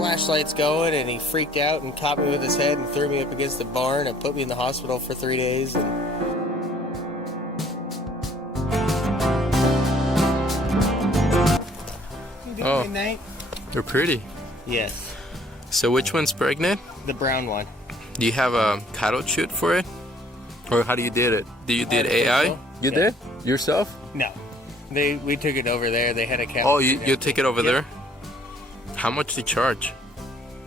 flashlights going, and he freaked out and caught me with his head and threw me up against the barn and put me in the hospital for 3 days. And oh, midnight? They're pretty. Yes. So which one's pregnant? The brown one. Do you have a cattle chute for it? Or how do you did it? Do you did AI? You did? Yourself? No. We took it over there. They had a cattle. Oh, you take it over there? How much do you charge?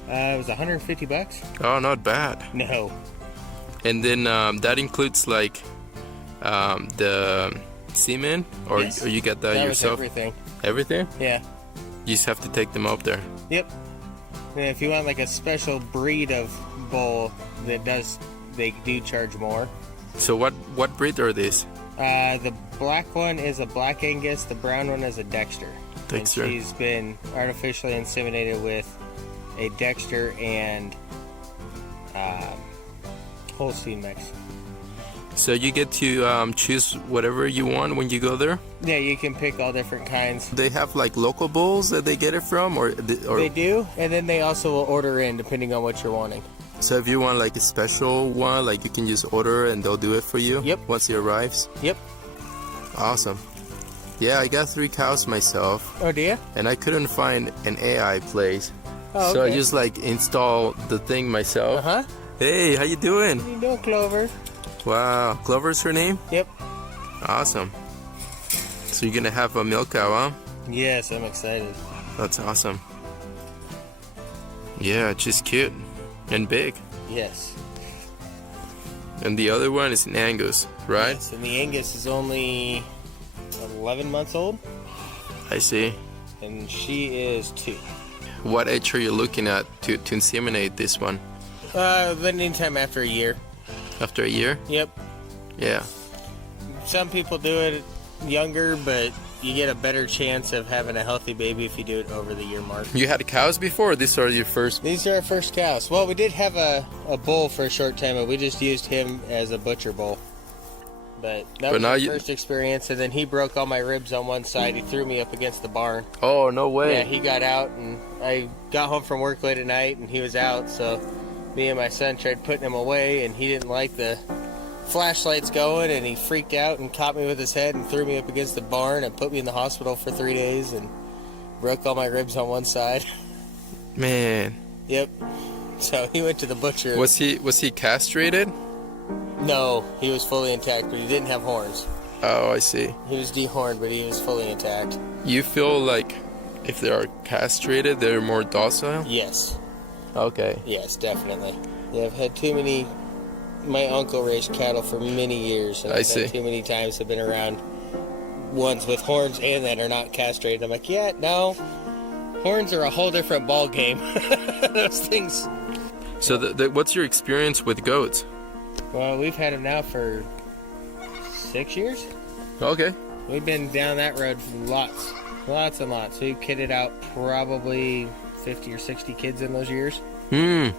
It was $150. Oh, not bad. No. And then that includes like the semen, or, yes. or you get that yourself? Was everything. Everything? Yeah. You just have to take them up there. Yep. And if you want like a special breed of bull they do charge more. So what breed are these? The black one is a Black Angus. The brown one is a Dexter. Dexter. And she's been artificially inseminated with a Dexter and Holstein mix. So you get to choose whatever you want when you go there? Yeah, you can pick all different kinds. They have like local bulls that they get it from, or they do, and then they also will order in depending on what you're wanting. So if you want like a special one, like you can just order and they'll do it for you? Yep. Once it arrives? Yep. Awesome. Yeah, I got 3 cows myself. Oh, do you? And I couldn't find an AI place. Oh, okay. So I just like install the thing myself. Uh-huh. Hey, how you doing? What are you doing, Clover? Wow, Clover's her name? Yep. Awesome. So you're gonna have a milk cow, huh? Yes, I'm excited. That's awesome. Yeah, she's cute and big. Yes. And the other one is an Angus, right? Yes, and the Angus is only 11 months old. I see. And she is 2. What age are you looking at to inseminate this one? Anytime after a year. After a year? Yep. Yeah. Some people do it younger, but you get a better chance of having a healthy baby if you do it over the year mark. You had cows before, or these are your first? These are our first cows. Well, we did have a bull for a short time, but we just used him as a butcher bull. But that was my first experience, and then he broke all my ribs on one side. He threw me up against the barn. Oh, no way. Yeah, he got out, and I got home from work late at night, and he was out, so me and my son tried putting him away, and he didn't like the flashlights going, and he freaked out and caught me with his head and threw me up against the barn and put me in the hospital for 3 days and broke all my ribs on one side. Man. Yep. So he went to the butcher. Was he castrated? No, he was fully intact, but he didn't have horns. Oh, I see. He was dehorned, but he was fully intact. You feel like if they are castrated, they're more docile? Yes. Okay. Yes, definitely. Yeah, I've had too many. My uncle raised cattle for many years, and I've had too many times have been around ones with horns and that are not castrated. I'm like, yeah, no, horns are a whole different ball game. Those things. So, what's your experience with goats? Well, we've had them now for 6 years. Okay. We've been down that road for lots and lots. We've kidded out probably 50 or 60 kids in those years. I'm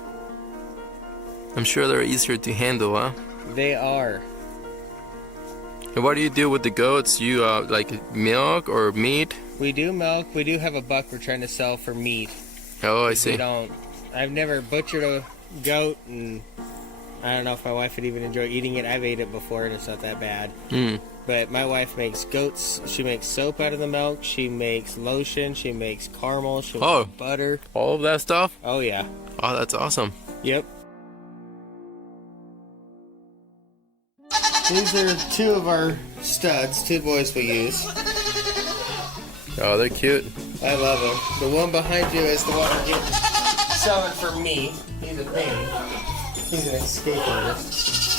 sure they're easier to handle, huh? They are. And what do you do with the goats? You like milk or meat? We do milk. We do have a buck we're trying to sell for meat. Oh, I see. We don't. I've never butchered a goat, and I don't know if my wife would even enjoy eating it. I've ate it before, and it's not that bad. But my wife makes goats. She makes soap out of the milk. She makes lotion. She makes caramel. She makes butter. All of that stuff? Oh, yeah. Oh, that's awesome. Yep. These are 2 of our studs, 2 boys we use. Oh, they're cute. I love them. The one behind you is the one we're getting selling for me. He's a baby. He's an escaper.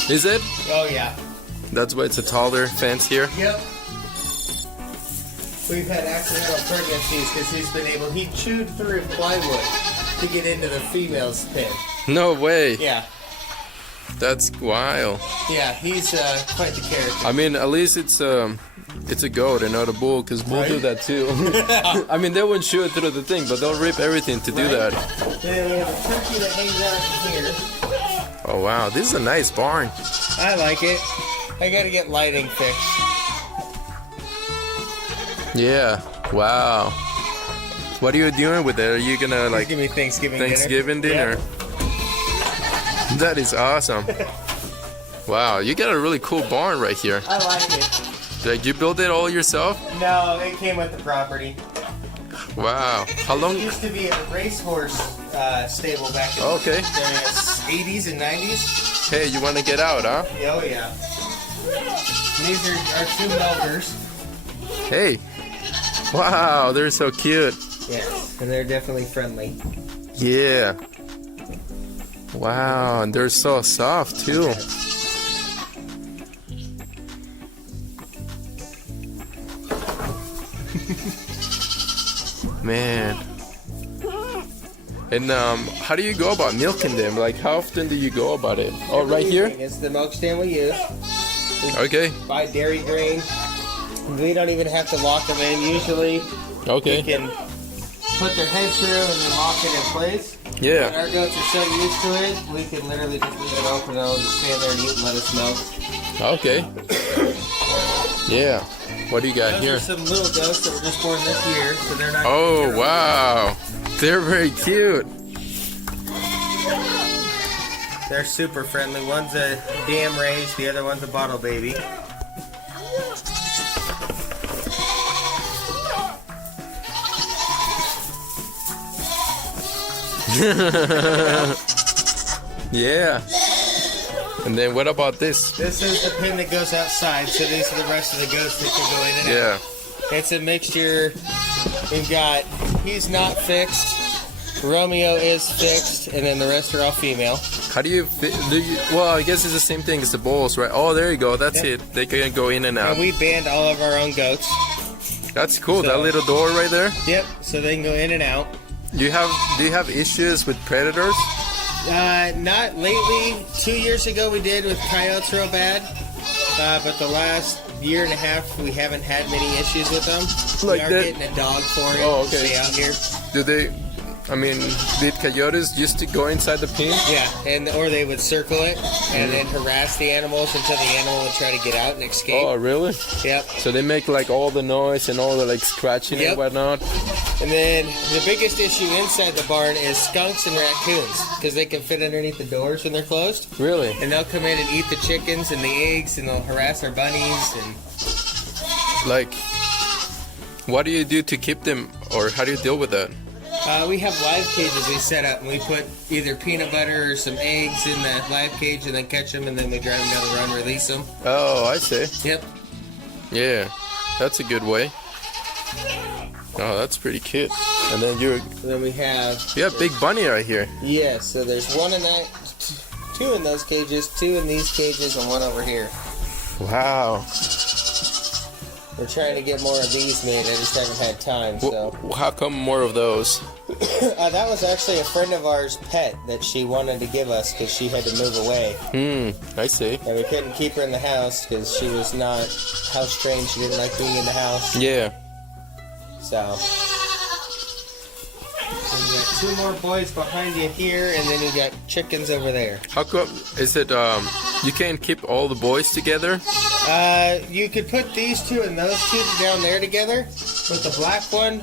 Is it? Oh, yeah. That's why it's a taller fence here? Yep. We've had accidental pregnancies because he chewed through plywood to get into the female's pen. No way. Yeah. That's wild. Yeah, he's quite the character. I mean, at least it's a goat and not a bull, because bulls do that too. I mean, they wouldn't chew it through the thing, but they'll rip everything to do that. Then we have a turkey that hangs out here. Oh wow, this is a nice barn. I like it. I gotta get lighting fixed. Yeah. Wow. What are you doing with it? Are you gonna like Give me Thanksgiving dinner? Yep. That is awesome. Wow, you got a really cool barn right here. I like it. Did you build it all yourself? No, it came with the property. Wow. How long? It used to be a racehorse stable back in the 80s and 90s. Hey, you want to get out, huh? Oh yeah. These are our 2 milkers. Hey. Wow, they're so cute. Yes, and they're definitely friendly. Yeah. Wow, and they're so soft too. Man. And how do you go about milking them? Like, how often do you go about it? Oh, right here? It's the milk stand we use. Okay. Buy dairy grain. We don't even have to lock them in. Usually, Okay. we can put their head through and then lock it in place. But Yeah. our goats are so used to it, we can literally just leave it open and they'll just stand there and eat and let us milk. Okay. Yeah. What do you got Those here? are some little goats that were just born this year, so they're not. Oh, wow. They're very cute. They're super friendly. One's a dam raised, the other one's a bottle baby. Yeah. And then what about this? This is the pen that goes outside, so these are the rest of the goats that can go in and Yeah. out. It's a mixture. We've got, he's not fixed, Romeo is fixed, and then the rest are all female. How do you well, I guess it's the same thing as the bulls, right? Oh, there you go. That's Yep. it. They can go in and out. And we band all of our own goats. That's cool. So- That little door right there. Yep, so they can go in and out. Do you have issues with predators? Not lately. 2 years ago we did with coyotes real bad. But the last year and a half we haven't had many issues with them. Like we are that- getting a dog for it Oh, to okay. stay out here. Do they? I mean, did coyotes used to go inside the pen? Yeah, or they would circle it and then harass the animals until the animal would try to get out and escape. Oh, really? Yep. So they make like all the noise and all the like scratching Yep. and whatnot. And then the biggest issue inside the barn is skunks and raccoons because they can fit underneath the doors when they're closed. Really? And they'll come in and eat the chickens and the eggs and they'll harass our bunnies and Like, what do you do to keep them, or how do you deal with that? we have live cages we set up and we put either peanut butter or some eggs in the live cage and then catch them and then we drive them down the run, release them. Oh, I see. Yep. Yeah, that's a good way. Oh, that's pretty cute. And then you And then we have have Big Bunny right here. so there's one in that, 2 in those cages, 2 in these cages, and 1 over here. Wow. We're trying to get more of these made. I just haven't had time. So How come more of those? that was actually a friend of ours' pet that she wanted to give us because she had to move away, I see. and we couldn't keep her in the house because she was not house trained. She didn't like being in the house. Yeah. So we got 2 more boys behind you here, and then you got chickens over there. How come? Is it you can't keep all the boys together? You could put these 2 and those 2 down there together, but the black one,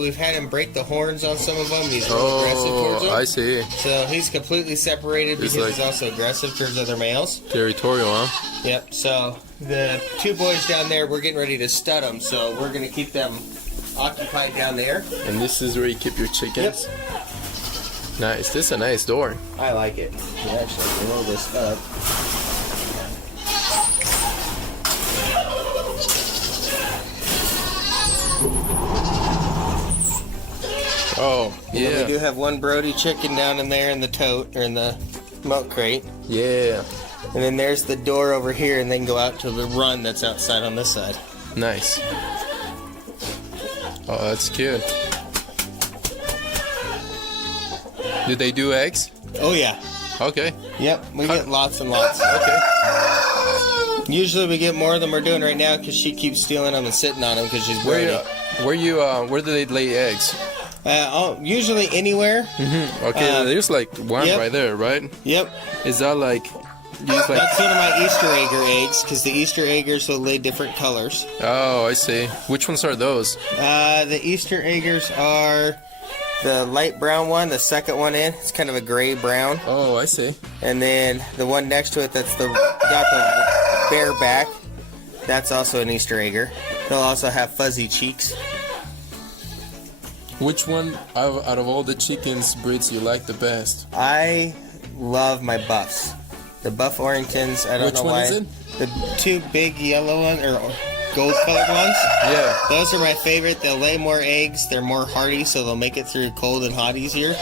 we've had him break the horns on some of them. He's real aggressive towards them. I see. So he's completely separated because he's also aggressive towards other males. Territorial, huh? Yep. So the 2 boys down there, we're getting ready to stud them. So we're going to keep them occupied down there. And this is where you keep your chickens? Yep. Nice. This is a nice door. I like it. You actually roll this up. Oh, And then we do yeah. have 1 Brody chicken down in there in the tote or in the milk crate. Yeah. And then there's the door over here, and then go out to the run that's outside on this side. Nice. Oh, that's cute. Do they do eggs? Oh yeah. Okay. Yep. We get lots and lots. Okay. Usually we get more than we're doing right now because she keeps stealing them and sitting on them because she's Brody. Where do they lay eggs? Usually anywhere. Okay, there's like one Yep. right there, right? Yep. Is that like use like. That's one of my Easter egg eggs, because the Easter eggers will lay different colors. Oh, I see. Which ones are those? The Easter eggers are the light brown one, the second one in. It's kind of a gray brown. Oh, I see. And then the one next to it that's got the bare back, that's also an Easter egger. They'll also have fuzzy cheeks. Which one out of all the chickens breeds you like the best? I love my buffs. The buff Orringtons, I don't know why. Which one is it? The two big yellow ones, or gold colored ones. Yeah. Those are my favorite. They'll lay more eggs. They're more hardy, so they'll make it through cold and hot easier.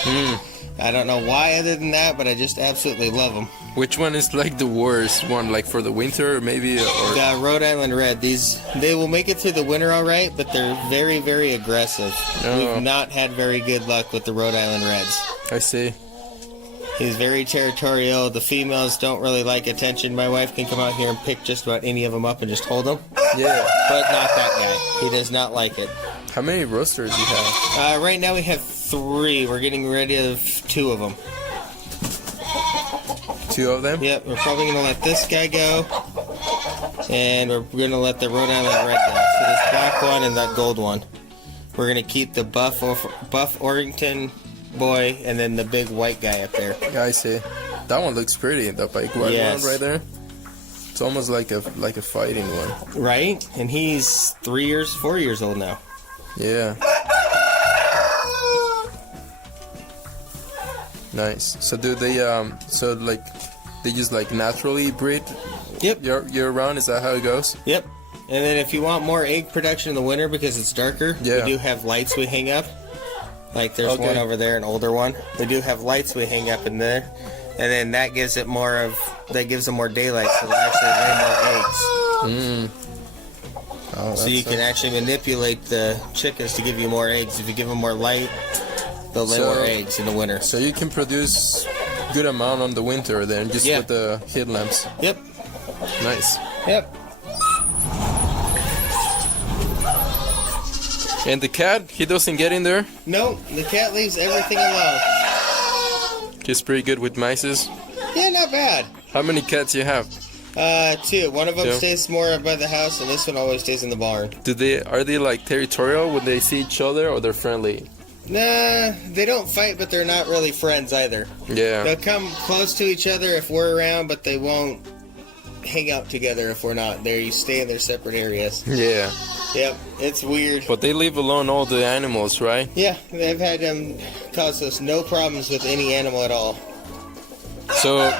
I don't know why other than that, but I just absolutely love them. Which one is like the worst one, like for the winter maybe? Or The Rhode Island Red. They will make it through the winter all right, but they're very, very aggressive. Oh. We've not had very good luck with the Rhode Island Reds. I see. He's very territorial. The females don't really like attention. My wife can come out here and pick just about any of them up and just hold them. Yeah. But not that guy. He does not like it. How many roosters do you have? Right now we have 3. We're getting rid of 2 of them. 2 of them? Yep, we're probably going to let this guy go. And we're going to let the Rhode Island Red go. So this black one and that gold one. We're going to keep the Buff Orrington boy and then the big white guy up there. Yeah, I see. That one looks pretty, the big white Yes. one right there. It's almost like a fighting one. Right? And he's 4 years old now. Yeah. Nice. So do they they just like naturally breed Yep. year round? Is that how it goes? Yep. And then if you want more egg production in the winter because it's darker, Yeah. we do have lights we hang up. Like there's Okay. one over there, an older one. We do have lights we hang up in there. And then that gives them more daylight, so they'll actually lay more eggs. Oh, So you can actually manipulate the chickens to give you more eggs. If you give them more light, they'll lay more eggs in the winter. So you can produce good amount on the winter then, just Yeah. with the headlamps. Yep. Nice. Yep. And the cat, he doesn't get in there? No, the cat leaves everything alone. He's pretty good with mice. Yeah, not bad. How many cats you have? 2. One of them 2. stays more up by the house, and this one always stays in the barn. Are they like territorial when they see each other, or they're friendly? Nah, they don't fight, but they're not really friends either. Yeah. They'll come close to each other if we're around, but they won't hang out together if we're not there. You stay in their separate areas. Yeah. Yep, it's weird. But they leave alone all the animals, right? Yeah, they've had them cause us no problems with any animal at all. So,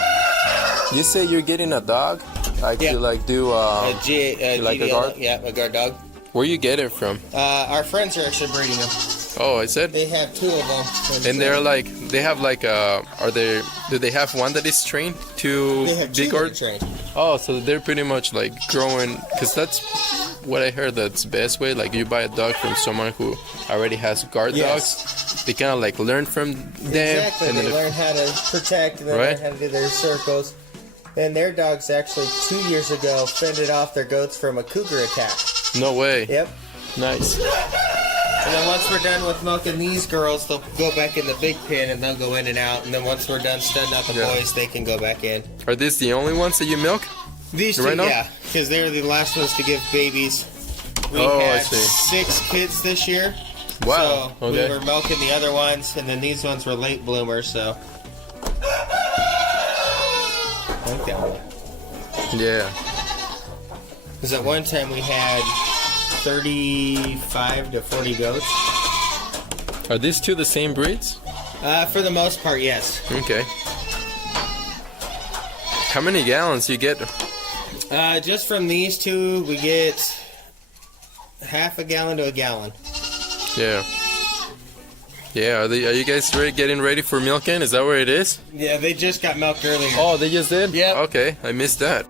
you say you're getting a dog? Like Yeah. you like do you like a GDL, guard? Yeah, a guard dog. Where you get it from? Our friends are actually breeding them. Oh, I said. They have 2 of them. And they're like, they have like do they have one that is trained to They have 2 be that are guard? trained. Oh, so they're pretty much like growing, because that's what I heard, that's the best way. Like you buy a dog from someone who already has guard Yes. dogs, they kind of like learn from them. Exactly, And they then learn how to protect and then Right. learn how to do their circles. And their dogs actually 2 years ago fended off their goats from a cougar attack. no way. Yep. Nice. And then once we're done with milking these girls, they'll go back in the big pen and they'll go in and out. And then once we're done studding out the Yeah. boys, they can go back in. Are these the only ones that you milk? These 2, Right now? yeah, because they're the last ones to give babies. We Oh, I had see. 6 kids this year. Wow. So Okay. we were milking the other ones, and then these ones were late bloomers, so. I like that one. Yeah. Because at one time we had 35 to 40 goats. Are these 2 the same breeds? For the most part, yes. Okay. How many gallons you get? Just from these 2, we get half a gallon to a gallon. Yeah. Yeah, are you guys getting ready for milking? Is that where it is? Yeah, they just got milked earlier. Oh, they just did? Yep. Okay, I missed that.